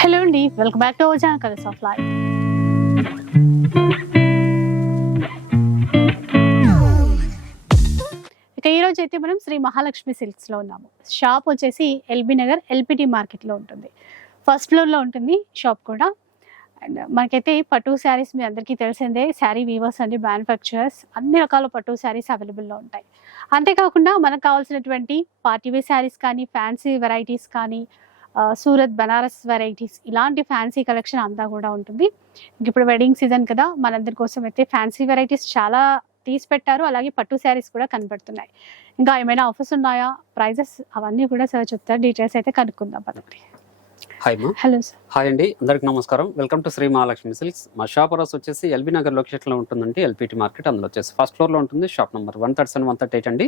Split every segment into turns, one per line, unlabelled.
Hello అండి welcome back to Oja colours of life ఇక ఈ అయితే మనం శ్రీ మహాలక్ష్మి సిల్క్స్లో ఉన్నాము. షాప్ వచ్చేసి ఎల్బీ నగర్ ఎల్పిటి మార్కెట్లో ఉంటుంది. ఫస్ట్ ఫ్లోర్లో ఉంటుంది షాప్ కూడా. అండ్ మనకైతే పట్టు శారీస్ మీ అందరికీ తెలిసిందే. శారీ వీవర్స్ అండి మ్యానుఫ్యాక్చరర్స్ అన్ని రకాల పట్టు శారీస్ అవైలబుల్లో ఉంటాయి. అంతేకాకుండా మనకు కావాల్సినటువంటి పార్టీవే శారీస్ కానీ ఫ్యాన్సీ వెరైటీస్ కానీ సూరత్ బనారస్ వెరైటీస్ ఇలాంటి ఫ్యాన్సీ కలెక్షన్ అంతా కూడా ఉంటుంది. ఇప్పుడు వెడ్డింగ్ సీజన్ కదా మనందరి కోసం అయితే ఫ్యాన్సీ వెరైటీస్ చాలా తీసి పెట్టారు. అలాగే పట్టు శారీస్ కూడా కనబడుతున్నాయి ఇంకా ఏమైనా ఆఫర్స్ ఉన్నాయా? ప్రైజెస్ అవన్నీ కూడా సార్ చెప్తారు. డీటెయిల్స్ అయితే కనుక్కుందాం పదండి.
హాయ్ మా
హలో సార్
హాయ్ అండి. అందరికి నమస్కారం. Welcome to Shri Mahalakshmi silks మా షాప్ అడ్రస్ వచ్చేసి ఎల్బీ నగర్ లొకేషన్లో ఉంటుందండి. ఎల్పిటి మార్కెట్ అందులో వచ్చేసి ఫస్ట్ ఫ్లోర్లో ఉంటుంది. Shop number one thirty seven one thirty eight అండి.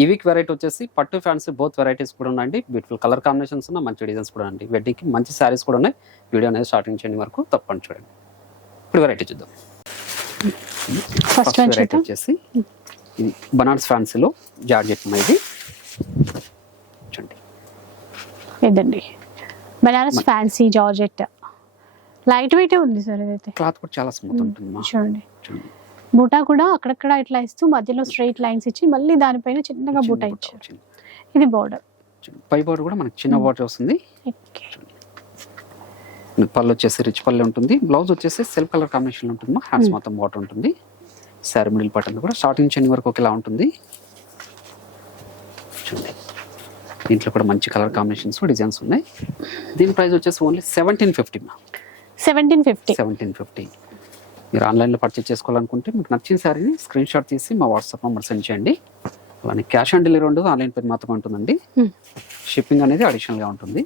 ఈ వీక్ వెరైటీ వచ్చేసి పట్టు ఫ్యాన్సీ బోత్ వెరైటీస్ కూడా ఉన్నాయండి. బ్యూటిఫుల్ కలర్ కాంబినేషన్స్ ఉన్న మంచి డిజైన్స్ కూడా అండి వెడ్డింగ్కి మంచి శారీస్ కూడా ఉన్నాయి. వీడియో అనేది స్టార్టింగ్ చేయని వరకు తప్పని చూడండి. ఇప్పుడు వెరైటీ చూద్దాం.
ఫస్ట్
వెరైటీ వచ్చేసి ఇది బనార్స్ ఫ్యాన్సీలో జార్జెట్ ఇది చూడండి.
ఇదండి. Banaras fancy georgette. Light weight ఉంది సార్ ఇదైతే.
క్లాత్ కూడా చాలా స్మూత్ ఉంటుంది
చూడండి.
చూడండి.
బూటా కూడా అక్కడక్కడ ఇట్లా ఇస్తూ మధ్యలో స్ట్రైట్ లైన్స్ ఇచ్చి మళ్ళీ దానిపైన చిన్నగా
చిన్న
బూటా ఇచ్చారు. ఇది బార్డర్.
పై బార్డర్ కూడా మనకి చిన్న. బార్డర్ వస్తుంది. పళ్ళు వచ్చేసి రిచ్ పళ్ళు ఉంటుంది. బ్లౌజ్ వచ్చేసి సెల్ఫ్ కలర్ కాంబినేషన్ ఉంటుంది. హ్యాండ్స్. మొత్తం బాటర్ ఉంటుంది. శారీ మిడిల్ బటన్ కూడా స్టార్టింగ్ చెన్ని వరకు ఒకేలా ఉంటుంది. చూడండి. దీంట్లో కూడా మంచి కలర్ కాంబినేషన్స్ డిజైన్స్ ఉన్నాయి. దీని ప్రైస్ వచ్చేసి only seventeen fifty
seventeen fifty
seventeen fifty మీరు ఆన్లైన్లో పర్చేస్ చేసుకోవాలనుకుంటే మీకు నచ్చిన శారీని స్క్రీన్ షాట్ తీసి మా వాట్సాప్ నెంబర్ సెండ్ చేయండి. అలానే క్యాష్ ఆన్ డెలివరీ ఉండదు ఆన్లైన్ పేరు మాత్రమే ఉంటుందండి. షిప్పింగ్ అనేది అడిషనల్గా ఉంటుంది.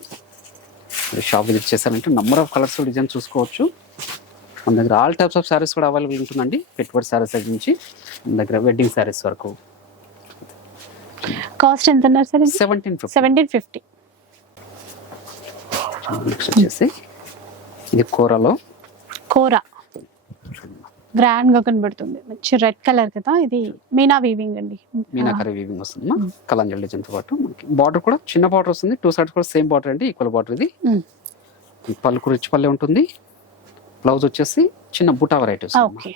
మీరు షాప్ విజిట్ చేశారంటే నెంబర్ ఆఫ్ కలర్స్ డిజైన్ చూసుకోవచ్చు. మన దగ్గర ఆల్ టైప్స్ ఆఫ్ శారీస్ కూడా అవైలబుల్ ఉంటుందండి. పెట్టుబడి శారీస్ దగ్గర నుంచి మన దగ్గర వెడ్డింగ్ శారీస్ వరకు.
కాస్ట్ ఎంత అన్నారు sir
seventeen fifty
seventeen fifty
next వచ్చేసి ఇది కూరలో.
కూర. గ్రాండ్గా కనబడుతుంది. మంచి రెడ్ కలర్ కదా ఇది మీనా వీవింగ్ అండి.
మీనాకరీ వీవింగ్ వస్తుంది కలంజల్ డిజైన్తో పాటు మనకి బార్డర్ కూడా చిన్న బార్డర్ వస్తుంది టూ సైడ్స్ కూడా సేమ్ బార్డర్ అండి ఈక్వల్ బార్డర్ ఇది. పలుకు రిచ్ పల్లె ఉంటుంది. బ్లౌజ్ వచ్చేసి చిన్న బుటా వెరైటీ వస్తుంది
ఓకే.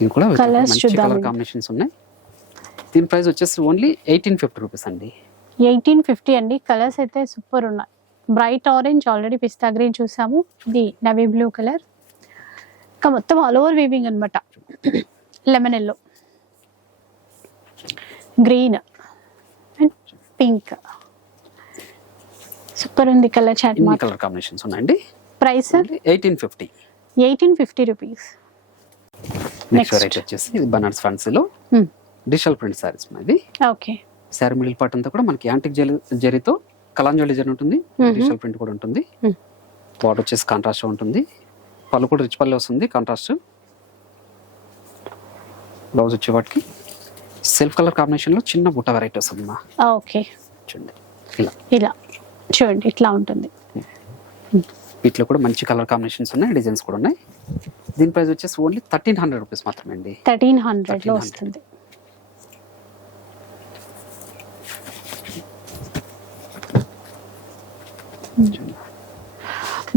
ఇది కూడా. కలర్ కాంబినేషన్స్ ఉన్నాయి. దీని ప్రైస్ వచ్చేసి ఓన్లీ ఎయిటీన్ ఫిఫ్టీ రూపీస్ అండి.
ఎయిటీన్ ఫిఫ్టీ అండి. కలర్స్ అయితే సూపర్ ఉన్నాయి. Bright orange already pista green చూసాము. ఇది నవీ బ్లూ కలర్ ఇంకా మొత్తం ఆల్ ఓవర్ వీవింగ్ అనమాట lemon yellow green and pink super ఉంది కలర్ చాట్
కలర్ కాంబినేషన్స్ ఉన్నాయండి?
Price
eighteen fifty
eighteen fifty rupees
next. Variety వచ్చేసి ఇది బనార్స్ ఫ్యాన్సీలో డిజిటల్ ప్రింట్ సారీస్ ఇది
ఓకే
శారీ మిడిల్ పార్ట్ అంతా కూడా మనకి యాంటిక్ జరీతో కలాంజల్ డిజైన్ ఉంటుంది. డిజిటల్ ప్రింట్ కూడా ఉంటుంది.
Hmm.
బార్డర్ వచ్చేసి కాంట్రాస్ట్ ఉంటుంది. పళ్ళు కూడా రిచ్ పళ్ళు వస్తుంది కాంట్రాస్ట్ బ్లౌజ్ వచ్చే వాటికి. సెల్ఫ్ కలర్ కాంబినేషన్లో చిన్న బుట్ట వెరైటీ వస్తుంది మా
ఓకే.
చూడండి. ఇలా.
ఇలా. చూడండి ఇట్లా ఉంటుంది.
వీటిలో కూడా మంచి కలర్ కాంబినేషన్స్ ఉన్నాయి డిజైన్స్ కూడా ఉన్నాయి. దీని ప్రైస్ వచ్చేసి ఓన్లీ థర్టీన్ హండ్రెడ్ రూపీస్ మాత్రమే అండి.
థర్టీన్ హండ్రెడ్లో
1300.
వస్తుంది.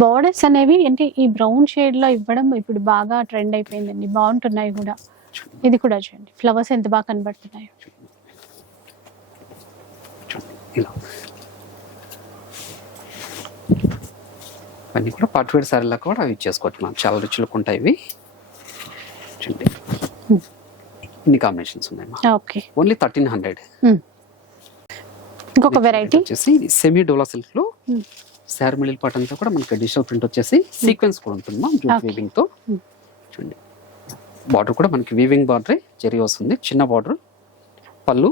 బార్డర్స్ అనేవి అంటే ఈ బ్రౌన్ షేడ్లో ఇవ్వడం ఇప్పుడు బాగా ట్రెండ్ అయిపోయిందండి. బాగుంటున్నాయి కూడా. ఇది కూడా చూడండి. ఫ్లవర్స్ ఎంత బాగా కనబడుతున్నాయి.
ఇవన్నీ కూడా పార్టీవేర్ శారీలా కూడా యూజ్ చేసుకోవచ్చు మనం. చాలా రిచ్ లుక్ ఉంటాయి ఇవి. చూడండి. ఇన్ని కాంబినేషన్స్ ఉన్నాయి
ఓకే
ఓన్లీ థర్టీన్ హండ్రెడ్
ఇంకొక వెరైటీ
వచ్చేసి సెమీ డోలా సిల్క్లో
Hmm.
శారీ మిడిల్ పార్ట్ అంతా కూడా మనకి డిజిటల్ ప్రింట్ వచ్చేసి సీక్వెన్స్ కూడా ఉంటుంది మా జూట్.
వీవింగ్తో.
చూడండి. బార్డర్ కూడా మనకి వీవింగ్ బార్డర్ జరి వస్తుంది. చిన్న బార్డర్ పళ్ళు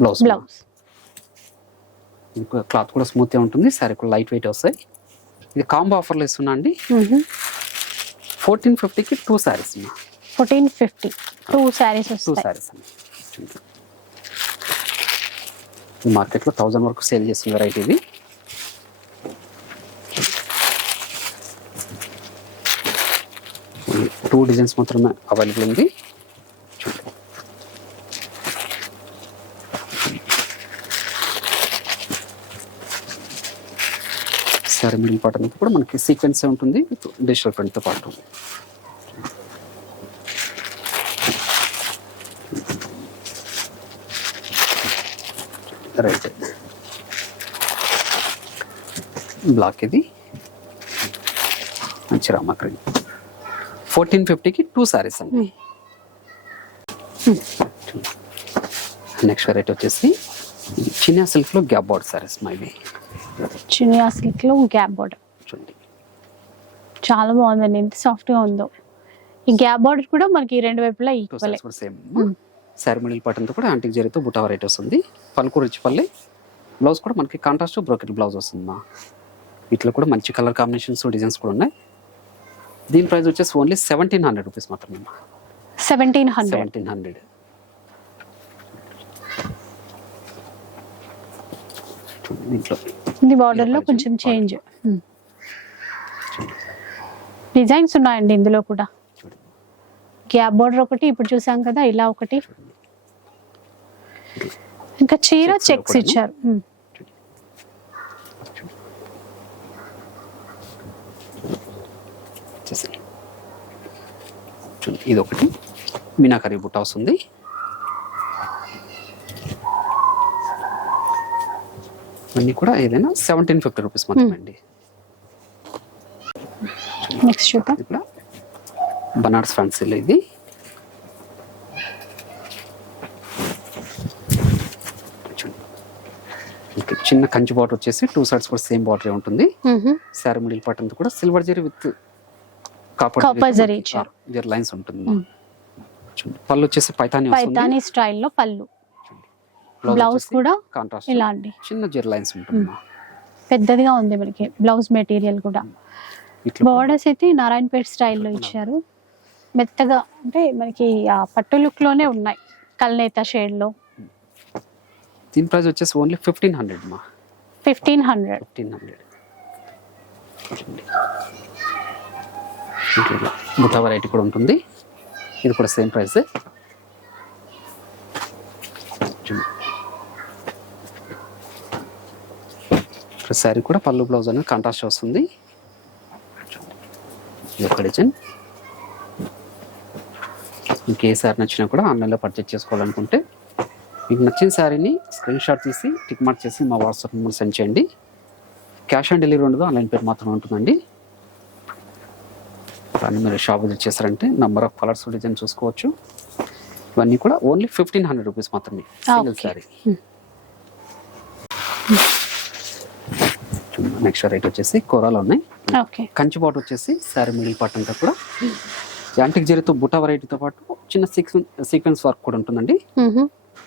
బ్లౌజ్
బ్లౌజ్
క్లాత్ కూడా స్మూత్గా ఉంటుంది. శారీ కూడా లైట్ వెయిట్ వస్తాయి. ఇది కాంబో ఆఫర్లో ఇస్తున్నా అండి. ఫోర్టీన్ ఫిఫ్టీకి two saris
fourteen fifty two saris
two saris అండి మార్కెట్లో థౌజండ్ వరకు సేల్ చేస్తున్న వెరైటీ ఇది. టూ డిజైన్స్ మాత్రమే అవైలబుల్ ఉంది. చూడండి సారీ మిడిల్ పార్ట్ అనేది కూడా మనకి సీక్వెన్స్ ఉంటుంది విత్ డిజిటల్ ప్రింట్తో పాటు. రైట్ బ్లాక్ ఇది. మంచి రామాకరి ఫోర్టీన్ ఫిఫ్టీకి టూ సారీస్ అండి. నెక్స్ట్ వెరైటీ వచ్చేసి చిన్న సిల్క్లో గ్యాప్ బార్డర్ సారీస్ మా ఇవి.
చినియా సిల్క్లో గ్యాప్ బోర్డర్.
చూడండి.
చాలా బాగుందండి. ఎంత సాఫ్ట్గా ఉందో. ఈ గ్యాప్ బోర్డర్ కూడా మనకి రెండు వైపులా ఈక్వల్
సేమ్ శారీ మిడిల్ కూడా యాంటిక్ జరీతో బుటా వెరైటీ వస్తుంది. పలుకు రిచ్ పల్లి బ్లౌజ్ కూడా మనకి కాంట్రాస్ట్ బ్రోకెట్ బ్లౌజ్ వస్తుంది మా వీటిలో కూడా మంచి కలర్ కాంబినేషన్స్ డిజైన్స్ కూడా ఉన్నాయి. దీని ప్రైస్ వచ్చేసి ఓన్లీ సెవెంటీన్ హండ్రెడ్ రూపీస్ మాత్రమే.
Seventeen hundred.
Seventeen hundred. దీంట్లో.
ఇది బార్డర్లో కొంచెం చేంజ్. డిజైన్స్ ఉన్నాయండి ఇందులో కూడా. గ్యాప్ బార్డర్ ఒకటి ఇప్పుడు చూసాం కదా ఇలా ఒకటి. ఇంకా చీర చెక్స్? ఇచ్చారు ఉమ్.
వచ్చేసి చూడండి ఇది ఒకటి మీనాకరీ బుట్ట వస్తుంది. ఇవన్నీ కూడా ఏదైనా సెవెంటీన్ ఫిఫ్టీ రూపీస్ మాత్రమే అండి
నెక్స్ట్ చూద్దాం.
ఇది కూడా బనారస్ ఫ్యాన్సీలో ఇది. చిన్న కంచి బాటర్ వచ్చేసి టూ సైడ్స్ కూడా సేమ్ బాటర్ ఉంటుంది. శారీ మిడిల్ పార్ట్ అంతా కూడా silver zari with copper
zari ఇచ్చారు.
లైన్స్ ఉంటుంది. పళ్ళు వచ్చేసి పైతాని
పైతానీ స్టైల్లో పళ్ళు. బ్లౌజ్ కూడా
కాంట్రాస్ట్
ఇలా అండి
చిన్న జరీ లైన్స్ ఉంటుంది
పెద్దదిగా ఉంది మనకి బ్లౌజ్ మెటీరియల్ కూడా. బోర్డర్స్ అయితే నారాయణపేట స్టైల్లో ఇచ్చారు. మెత్తగా అంటే మనకి ఆ పట్టు లుక్లోనే ఉన్నాయి. కల్నేత షేడ్లో.
దీని ప్రైస్ వచ్చేసి ఓన్లీ ఫిఫ్టీన్ హండ్రెడ్ మా.
ఫిఫ్టీన్ హండ్రెడ్
ఫిఫ్టీన్ హండ్రెడ్ బుట్ట వెరైటీ కూడా ఉంటుంది. ఇది కూడా సేమ్ ప్రైస్ శారీ కూడా పళ్ళు బ్లౌజ్ అనేది కాంట్రాస్ట్ వస్తుంది. ఇది ఒక డిజైన్ ఇంకే శారీ నచ్చినా కూడా ఆన్లైన్లో పర్చేస్ చేసుకోవాలనుకుంటే మీకు నచ్చిన శారీని స్క్రీన్ షాట్ తీసి టిక్ మార్క్ చేసి మా వాట్సాప్ నెంబర్ సెండ్ చేయండి. క్యాష్ ఆన్ డెలివరీ ఉండదు ఆన్లైన్ పేరు మాత్రమే ఉంటుందండి. కానీ మీరు షాప్ విజిట్ చేశారంటే నంబర్ ఆఫ్ కలర్స్ డిజైన్ చూసుకోవచ్చు. ఇవన్నీ కూడా ఓన్లీ ఫిఫ్టీన్ హండ్రెడ్ రూపీస్ మాత్రమే సింగిల్. శారీ నెక్స్ట్ వెరైటీ వచ్చేసి కూరలు ఉన్నాయి.
ఓకే
కంచి బాట్ వచ్చేసి శారీ మిడిల్ పార్ట్ అంతా కూడా. యాంటిక్ జరీతో బుట్ట వెరైటీతో పాటు చిన్న సీక్వెన్స్ సీక్వెన్స్ వర్క్ కూడా ఉంటుందండి.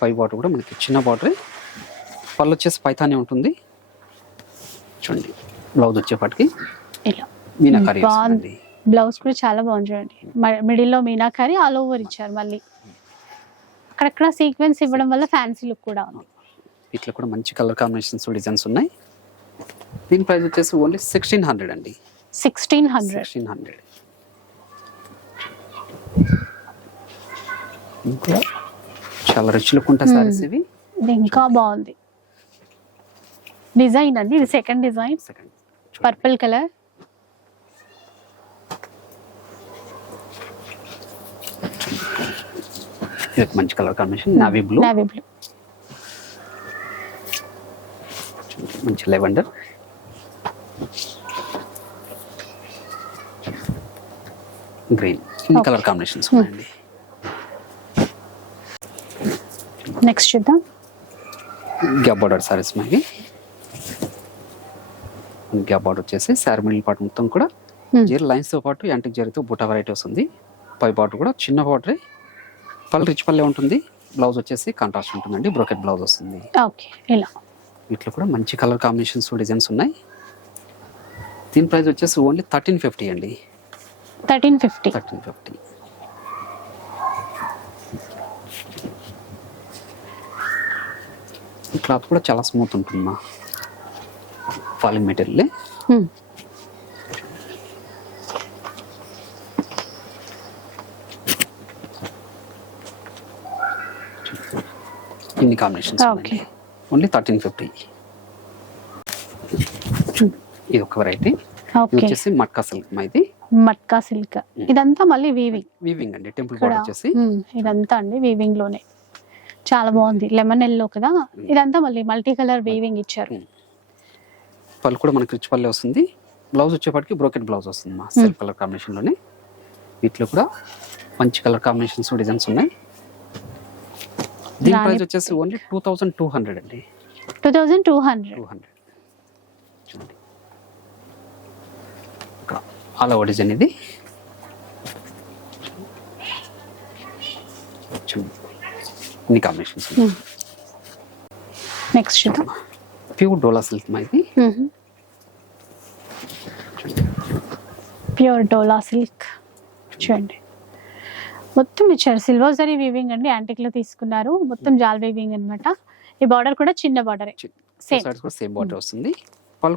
పై బాటర్ కూడా మనకి చిన్న బాటర్ పళ్ళు వచ్చేసి పైతానే ఉంటుంది. చూడండి బ్లౌజ్ వచ్చేపాటికి మీనాకారి
బ్లౌజ్ కూడా చాలా బాగుంది చూడండి మిడిల్లో మీనాకారి ఆల్ ఓవర్ ఇచ్చారు మళ్ళీ. అక్కడక్కడ సీక్వెన్స్ ఇవ్వడం వల్ల ఫ్యాన్సీ లుక్ కూడా ఉంది.
వీటిలో కూడా మంచి కలర్ కాంబినేషన్స్ డిజైన్స్ ఉన్నాయి. దీని ప్రైస్ వచ్చేసి ఓన్లీ సిక్స్టీన్ హండ్రెడ్ అండి.
సిక్స్టీన్ హండ్రెడ్
సిక్స్టీన్ హండ్రెడ్ ఇంకా చాలా రిచ్ లుక్ ఉంటాయి సారీస్ ఇవి.
ఇది ఇంకా బాగుంది. డిజైన్ అండి ఇది second design
second
purple colour
ఇది మంచి colour combination. Navy blue
navy blue
మంచి లెవెండర్. గ్రీన్ ఇన్ని కలర్ కాంబినేషన్స్ ఉన్నాయండి.
నెక్స్ట్ చూద్దాం.
గ్యాప్ బార్డర్ సారీస్ మనకి గ్యాప్ బార్డర్ వచ్చేసి శారీ మిడిల్ పార్ట్ మొత్తం కూడా
Hmm.
జీరో లైన్స్తో పాటు యాంటిక్ జరీతో బుటా వెరైటీ వస్తుంది. పై బార్డర్ కూడా చిన్న బార్డర్ పళ్ళు రిచ్ పల్లె ఉంటుంది. బ్లౌజ్ వచ్చేసి కాంట్రాస్ట్ ఉంటుందండి. బ్రోకెట్ బ్లౌజ్ వస్తుంది.
ఓకే ఇలా.
వీటిలో కూడా మంచి కలర్ కాంబినేషన్స్ డిజైన్స్ ఉన్నాయి. దీని ప్రైస్ వచ్చేసి ఓన్లీ థర్టీన్ ఫిఫ్టీ అండి.
Thirteen fifty.
Thirteen fifty. Cloth కూడా చాలా స్మూత్ ఉంటుందమ్మా. Falling material. ఇన్ని కాంబినేషన్స్. Only thirteen fifty. ఇది ఒక వెరైటీ వచ్చేసి మట్కా సిల్క్ మా ఇది
మట్కా సిల్క్ ఇదంతా మళ్ళీ వీవింగ్
వీవింగ్ అండి టెంపుల్ బార్డర్ వచ్చేసి.
ఉమ్, ఇదంతా అండి వీవింగ్లోనే. చాలా బాగుంది. లెమన్ ఎల్లో కదా? ఇదంతా మళ్ళీ మల్టీ కలర్ వీవింగ్ ఇచ్చారు.
పళ్ళు కూడా మనకి రిచ్ పల్లె వస్తుంది. బ్లౌజ్ వచ్చేప్పటికి బ్రోకెట్ బ్లౌజ్ వస్తుంది మా సెల్ఫ్ కలర్ కాంబినేషన్లోనే. వీటిలో కూడా మంచి కలర్ కాంబినేషన్స్ డిజైన్స్ ఉన్నాయి. దీని ప్రైస్ వచ్చేసి only two thousand two hundred అండి.
Two thousand two hundred.
Two hundred చూడండి. ఆల్ ఓవర్ డిజైన్ ఇది. చూడండి. ఇన్ని కాంబినేషన్స్
నెక్స్ట్ చూద్దాం.
ప్యూర్ డోలా సిల్క్ మా ఇది.
ప్యూర్ డోలా సిల్క్ చూడండి. మొత్తం ఇచ్చారు. సిల్వర్ జరీ వీవింగ్ అండి యాంటిక్లో తీసుకున్నారు. మొత్తం జాల్ వీవింగ్ అన్నమాట. ఈ బార్డర్ కూడా చిన్న బార్డర్ సేమ్
కూడా సేమ్ బార్డర్ వస్తుంది.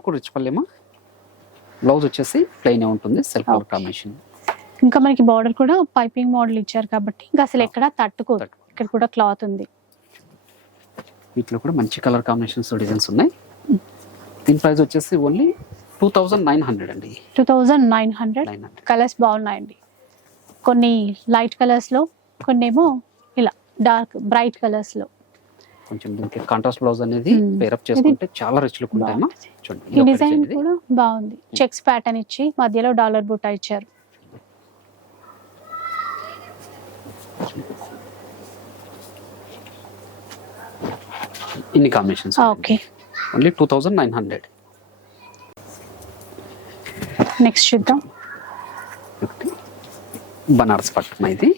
కూడా రిచ్ పళ్ళేమో బ్లౌజ్ వచ్చేసి ప్లెయిన్ ఉంటుంది సెల్ఫ్. కాంబినేషన్
ఇంకా మనకి బార్డర్ కూడా పైపింగ్ మోడల్ ఇచ్చారు కాబట్టి ఇంకా అసలు ఎక్కడ తట్టుకోదు.
తట్టుకోదు.
ఇక్కడ కూడా క్లాత్ ఉంది.
వీటిలో కూడా మంచి కలర్ కాంబినేషన్స్ డిజైన్స్ ఉన్నాయి. దీని ప్రైస్ వచ్చేసి only two thousand nine hundred అండి.
Two thousand nine hundred colours బాగున్నాయండి. కొన్ని లైట్ కలర్స్లో కొన్ని ఏమో ఇలా డార్క్ బ్రైట్ కలర్స్లో.
కొంచెం దీనికి కాంట్రాస్ట్ బ్లౌజ్ అనేది. పేరప్ చేసుకుంటే చాలా రిచ్ లుక్ ఉంటాయమ్మా. చూడండి
ఈ డిజైన్. కూడా బాగుంది. చెక్స్ ప్యాటర్న్ ఇచ్చి మధ్యలో డాలర్ బూటా ఇచ్చారు.
ఇన్ని combinations
okay
only two thousand nine hundred
next చూద్దాం.
బనారస్ పట్టు ఇది.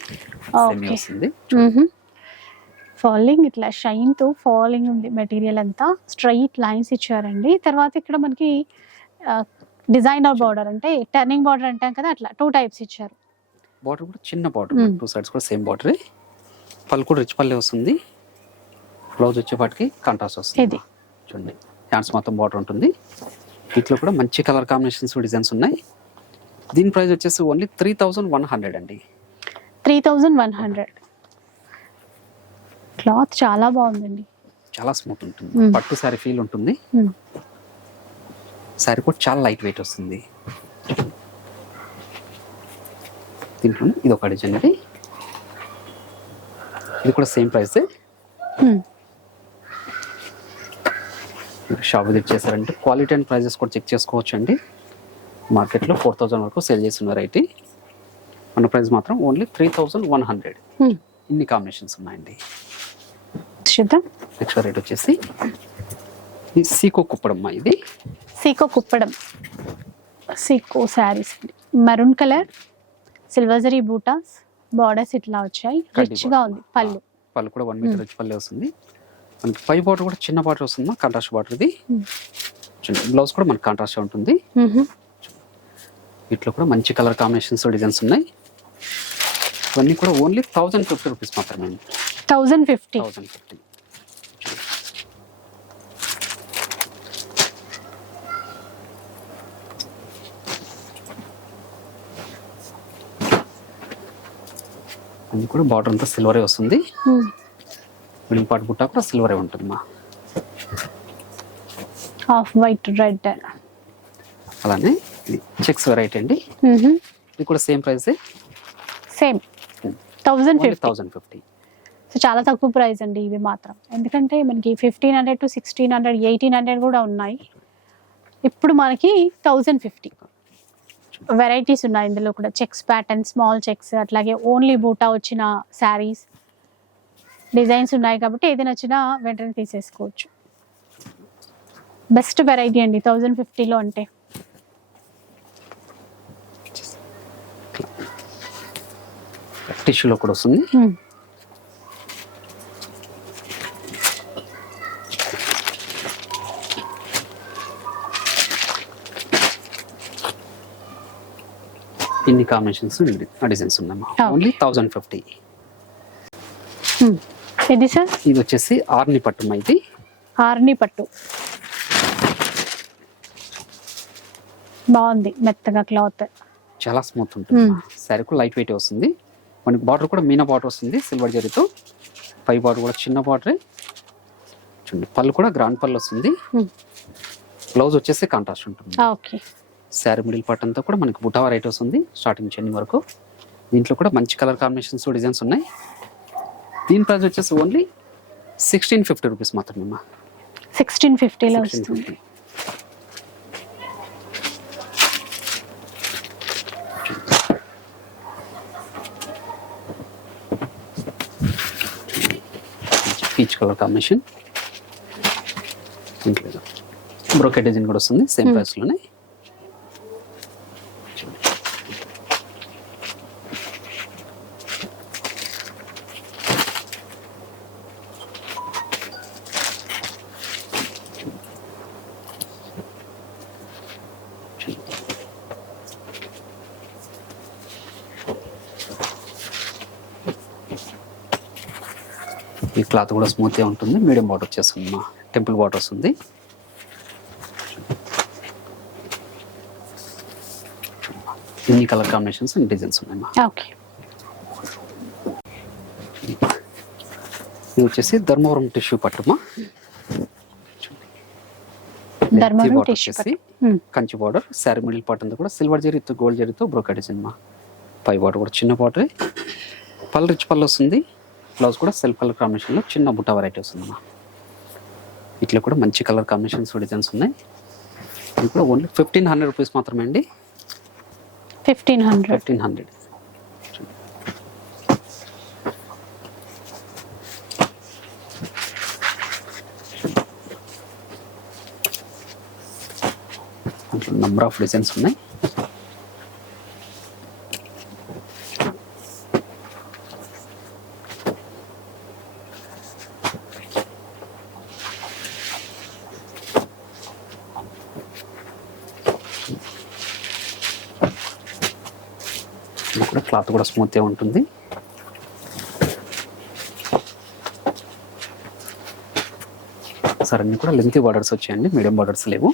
వస్తుంది.
ఫాలింగ్ ఇట్లా షైన్తో ఫాలింగ్ ఉంది మెటీరియల్ అంతా స్ట్రైట్ లైన్స్ ఇచ్చారండి. తర్వాత ఇక్కడ మనకి డిజైనర్ బార్డర్ అంటే టర్నింగ్ బార్డర్ అంటాం కదా అట్లా టూ టైప్స్ ఇచ్చారు.
బార్డర్ కూడా చిన్న బార్డర్. టూ సైడ్స్ కూడా సేమ్ బార్డర్ పళ్ళు కూడా రిచ్ పల్లె వస్తుంది. బ్లౌజ్ వచ్చేపాటికి కాంట్రాస్ట్ వస్తుంది.
ఇది.
చూడండి. హ్యాండ్స్ మొత్తం బార్డర్ ఉంటుంది. వీటిలో కూడా మంచి కలర్ కాంబినేషన్స్ డిజైన్స్ ఉన్నాయి. దీని ప్రైస్ వచ్చేసి only three thousand one hundred అండి.
Three thousand one hundred. Cloth చాలా బాగుందండి.
చాలా స్మూత్ ఉంటుంది. పట్టు శారీ ఫీల్ ఉంటుంది. శారీ కూడా చాలా లైట్ వెయిట్ వస్తుంది. దీంట్లో ఇది ఒక డిజైన్ ఇది ఇది కూడా సేమ్ ప్రైస్. షాప్ విజిట్ చేశారంటే క్వాలిటీ అండ్ ప్రైజెస్ కూడా చెక్ చేసుకోవచ్చు అండి మార్కెట్లో ఫోర్ థౌజండ్ వరకు సేల్ చేసిన వెరైటీ మన ప్రైస్ మాత్రం only three thousand one hundred. ఇన్ని కాంబినేషన్స్ ఉన్నాయండి. నెక్స్ట్ వెరైటీ వచ్చేసి ఈ సీకో కుప్పడమ్మ ఇది.
Seeko Kuppadam. Seeko saris maroon colour silver zari buttas borders ఇట్లా వచ్చాయి.
కడ్డీ
రిచ్గా
border.
ఉంది పళ్ళు.
పళ్ళు కూడా వన్ మీటర్ వచ్చి పల్లె వస్తుంది. మనకి పై బార్డర్ కూడా చిన్న బార్డర్ వస్తుంది? కాంట్రాస్ట్ బార్డర్ ఇది.
Hmm.
బ్లౌజ్ కూడా మనకి కాంట్రాస్ట్ ఉంటుంది. వీటిలో కూడా మంచి కలర్ కాంబినేషన్స్ డిజైన్స్ ఉన్నాయి. ఇవన్నీ కూడా ఓన్లీ థౌజండ్ ఫిఫ్టీ రూపీస్ మాత్రమే
థౌజండ్ ఫిఫ్టీ
థౌజండ్ ఫిఫ్టీ అన్ని కూడా బార్డర్ అంతా సిల్వరే వస్తుంది. మిడిల్ పార్ట్ బుట్ట కూడా సిల్వరే ఉంటుంది మా
హాఫ్ వైట్ రెడ్
అలానే ఇది చెక్స్ వెరైటీ అండి. ఇది కూడా same price
same. Thousand fifty.
Thousand fifty.
So చాలా తక్కువ ప్రైస్ అండి ఇవి మాత్రం. ఎందుకంటే మనకి fifteen hundred to sixteen hundred eighteen hundred కూడా ఉన్నాయి. ఇప్పుడు మనకి థౌజండ్ ఫిఫ్టీ. వెరైటీస్ ఉన్నాయి ఇందులో కూడా. చెక్స్ ప్యాటర్న్ స్మాల్ చెక్స్ అట్లాగే ఓన్లీ బూటా వచ్చిన శారీస్ డిజైన్స్ ఉన్నాయి కాబట్టి ఏది నచ్చినా వెంటనే తీసేసుకోవచ్చు. బెస్ట్ వెరైటీ అండి థౌజండ్ ఫిఫ్టీలో అంటే.
టిష్యూలో కూడా వస్తుంది. ఇన్ని combinations designs
Okay.
Only thousand fifty.
ఇది సార్?
ఇది వచ్చేసి ఆర్ని పట్టుమ ఇది
ఆర్ని పట్టు. బాగుంది. మెత్తగా క్లాత్.
చాలా స్మూత్ ఉంటుంది కూడా లైట్ వెయిట్ వస్తుంది. మనకి బార్డర్ కూడా మీనా బార్డర్ వస్తుంది సిల్వర్ జరీతో. పై బార్డర్ కూడా చిన్న బార్డరే చూడండి పళ్ళు కూడా గ్రాండ్ పళ్ళు వస్తుంది. బ్లౌజ్ వచ్చేసి కాంట్రాస్ట్ ఉంటుంది.
ఓకే.
శారీ మిడిల్ పార్ట్ అంతా కూడా మనకి బుటా వెరైటీ వస్తుంది స్టార్టింగ్ నుంచి ఎండింగ్ వరకు. దీంట్లో కూడా మంచి కలర్ కాంబినేషన్స్ డిజైన్స్ ఉన్నాయి. దీని ప్రైస్ వచ్చేసి ఓన్లీ సిక్స్టీన్ ఫిఫ్టీ రూపీస్ మాత్రమే
సిక్స్టీన్ ఫిఫ్టీలో వస్తుంది
ఫిఫ్టీ పీచ్ కలర్ కాంబినేషన్ ఇంట్లో బ్రోకెట్ డిజైన్ కూడా వస్తుంది సేమ్
Hmm.
ప్రైస్లోనే క్లాత్ కూడా స్మూత్గా ఉంటుంది. మీడియం బాటర్ వచ్చేస్తుంది మా టెంపుల్ బాటర్ వస్తుంది ఇన్ని కలర్ కాంబినేషన్స్ ఇన్ని డిజైన్స్ ఉన్నాయి
ఓకే.
ఇది వచ్చేసి Dharmavaram tissue పట్టుమా
Dharmavaram tissue
Kanchi border sari middle part అంతా కూడా సిల్వర్ జరీతో గోల్డ్ జరీతో బ్రోకెట్ డిజైన్ మా పై బార్డర్ కూడా చిన్న బార్డర్ పళ్ళు రిచ్ పళ్ళు వస్తుంది. బ్లౌజ్ కూడా సెల్ఫ్ కలర్ కాంబినేషన్లో చిన్న బుట్ట వెరైటీ వస్తుంది మా ఇట్లా కూడా మంచి కలర్ కాంబినేషన్స్ డిజైన్స్ ఉన్నాయి. ఇది కూడా ఓన్లీ ఫిఫ్టీన్ హండ్రెడ్ రూపీస్ మాత్రమే అండి.
Fifteen hundred
fifteen hundred number of designs ఉన్నాయి ఇది కూడా క్లాత్ కూడా స్మూత్గా ఉంటుంది. సార్ అన్ని కూడా లెంతీ బార్డర్స్ వచ్చాయండి. మీడియం బార్డర్స్ లేవు.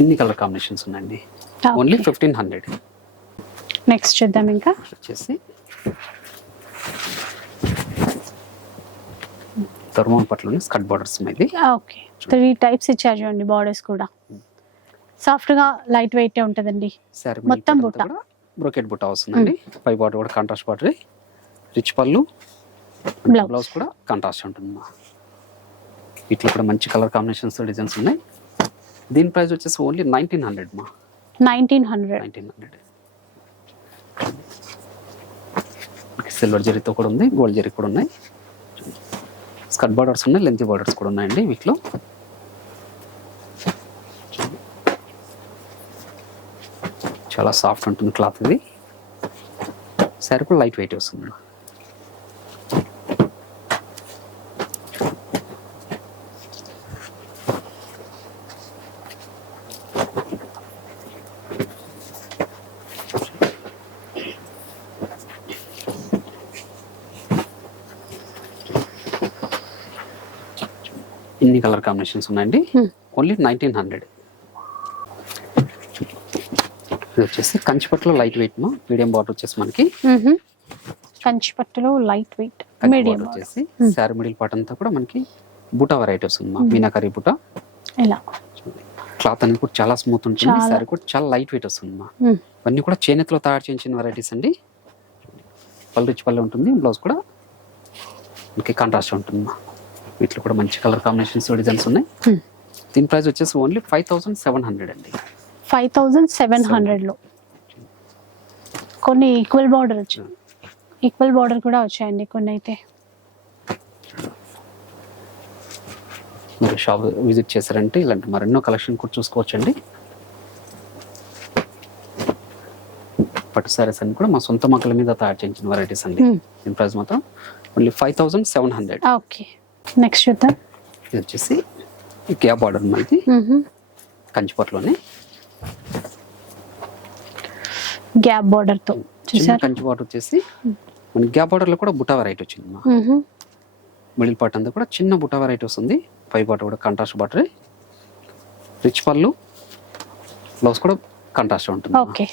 ఇన్ని కలర్ కాంబినేషన్స్ ఉన్నాయండి ఓన్లీ ఫిఫ్టీన్ హండ్రెడ్
నెక్స్ట్ చూద్దాం ఇంకా.
వచ్చేసి ధర్మం పట్లోని స్కట్ బార్డర్స్ ఇది
ఓకే. త్రీ టైప్స్ ఇచ్చారు చూడండి బార్డర్స్ కూడా. సాఫ్ట్గా లైట్ వెయిట్ ఉంటదండి.
శారీ
మొత్తం బుట్ట.
బ్రోకెట్ బుట్ట వస్తుందండి. పై బార్డర్ కూడా కాంట్రాస్ట్ బార్డర్. రిచ్ పళ్ళు. బ్లౌజ్ కూడా కాంట్రాస్ట్ ఉంటుంది మా. వీటిలో కూడా మంచి కలర్ కాంబినేషన్స్ డిజైన్స్ ఉన్నాయి. దీని ప్రైస్ వచ్చేసి ఓన్లీ నైన్టీన్ హండ్రెడ్ మా.
Nineteen hundred.
Nineteen hundred. Silver జరీతో కూడా ఉంది గోల్డ్ జరీ కూడా ఉన్నాయి. కట్ బార్డర్స్ ఉన్నాయి లెంత్ బార్డర్స్ కూడా ఉన్నాయండి వీటిలో. చాలా సాఫ్ట్ ఉంటుంది క్లాత్ ఇది. శారీ కూడా లైట్ వెయిట్ వస్తుంది. ఇన్ని కలర్ కాంబినేషన్స్ ఉన్నాయండి. Only nineteen hundred. ఇది వచ్చేసి కంచిపట్లో లైట్ వెయిట్ మా మీడియం బాటర్ వచ్చేసి మనకి.
కంచి పట్టులో లైట్ వెయిట్ మీడియం
వచ్చేసి. శారీ మిడిల్ పార్ట్ అంతా కూడా మనకి బుటా వెరైటీ వస్తుంది మా మీనాకరీ బుటా.
ఇలా
క్లాత్ అనేది కూడా చాలా స్మూత్ ఉంటుంది. శారీ కూడా చాలా లైట్ వెయిట్ వస్తుంది మా. ఇవన్నీ కూడా చేనేతలో తయారు చేయించిన వెరైటీస్ అండి. పళ్ళు రిచ్ పళ్ళు ఉంటుంది బ్లౌజ్ కూడా. మనకి కాంట్రాస్ట్ ఉంటుంది మా. వీటిలో కూడా మంచి కలర్ కాంబినేషన్స్ డిజైన్స్ ఉన్నాయి. దీని ప్రైస్ వచ్చేసి only five thousand seven hundred అండి.
ఫైవ్ థౌజండ్ సెవెన్ హండ్రెడ్లో కొన్ని ఈక్వల్ బార్డర్ వచ్చాయి ఈక్వల్ బార్డర్ కూడా వచ్చాయండి కొన్ని అయితే
మీరు షాప్ విజిట్ చేశారంటే ఇలాంటి మరెన్నో కలెక్షన్ కూడా చూసుకోవచ్చండి. పట్టు సారీస్ అన్ని కూడా మా సొంత మొక్కల మీద తయారు చేయించిన వెరైటీస్ అండి. దీని ప్రైస్ మాత్రం only five thousand seven hundred.
Okay. Next చూద్దాం.
ఇది వచ్చేసి గ్యాప్ బార్డర్ మనకి కంచిపట్లోనే.
గ్యాప్ బార్డర్తో
కంచి బార్డర్ వచ్చేసి మన గ్యాప్ బార్డర్లో కూడా బుటా వెరైటీ వచ్చింది మిడిల్ పార్ట్ అంతా కూడా చిన్న బుటా వెరైటీ వస్తుంది. పై బార్డర్ కూడా కాంట్రాస్ట్ బార్డర్. రిచ్ పళ్ళు బ్లౌజ్ కూడా కాంట్రాస్ట్ ఉంటుంది
ఓకే.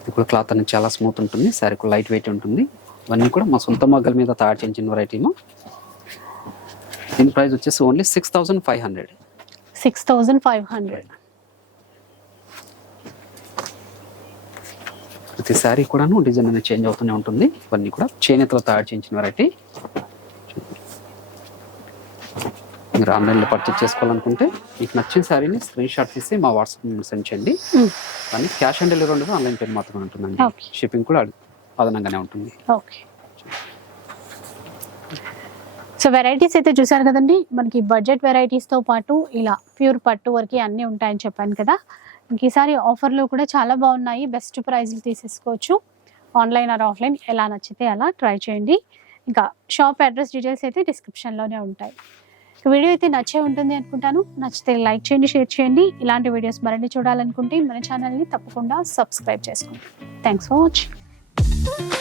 ఇది కూడా క్లాత్ అనేది చాలా స్మూత్ ఉంటుంది. శారీ కూడా లైట్ వెయిట్ ఉంటుంది. ఇవన్నీ కూడా మా సొంత మగ్గల మీద తయారు చేయించిన వెరైటీము దీని ప్రైస్ వచ్చేసి only six thousand five hundred.
Six thousand five hundred.
ప్రతి శారీ కూడాను డిజైన్ అనేది చేంజ్ అవుతూనే ఉంటుంది. ఇవన్నీ కూడా చేనేతలో తయారు చేయించిన వెరైటీ మీరు ఆన్లైన్లో పర్చేస్ చేసుకోవాలనుకుంటే మీకు నచ్చిన శారీని స్క్రీన్ షాట్ తీసి మా వాట్సాప్ సెండ్ చేయండి. కానీ క్యాష్ ఆన్ డెలివరీ ఉండదు ఆన్లైన్ పేమెంట్ మాత్రమే ఉంటుందండి. షిప్పింగ్ కూడా అదనంగానే ఉంటుంది.
ఓకే సో వెరైటీస్ అయితే చూసారు కదండి. మనకి బడ్జెట్ వెరైటీస్తో పాటు ఇలా ప్యూర్ పట్టు వరకు అన్నీ ఉంటాయని చెప్పాను కదా. ఇంక ఈసారి ఆఫర్లు కూడా చాలా బాగున్నాయి. బెస్ట్ ప్రైజ్లు తీసేసుకోవచ్చు. ఆన్లైన్ ఆర్ ఆఫ్లైన్ ఎలా నచ్చితే అలా ట్రై చేయండి. ఇంకా షాప్ అడ్రస్ డీటెయిల్స్ అయితే డిస్క్రిప్షన్లోనే ఉంటాయి. వీడియో అయితే నచ్చే ఉంటుంది అనుకుంటాను. నచ్చితే లైక్ చేయండి షేర్ చేయండి. ఇలాంటి వీడియోస్ మరిన్ని చూడాలనుకుంటే మన ఛానల్ని తప్పకుండా సబ్స్క్రైబ్ చేసుకోండి. Thanks for watching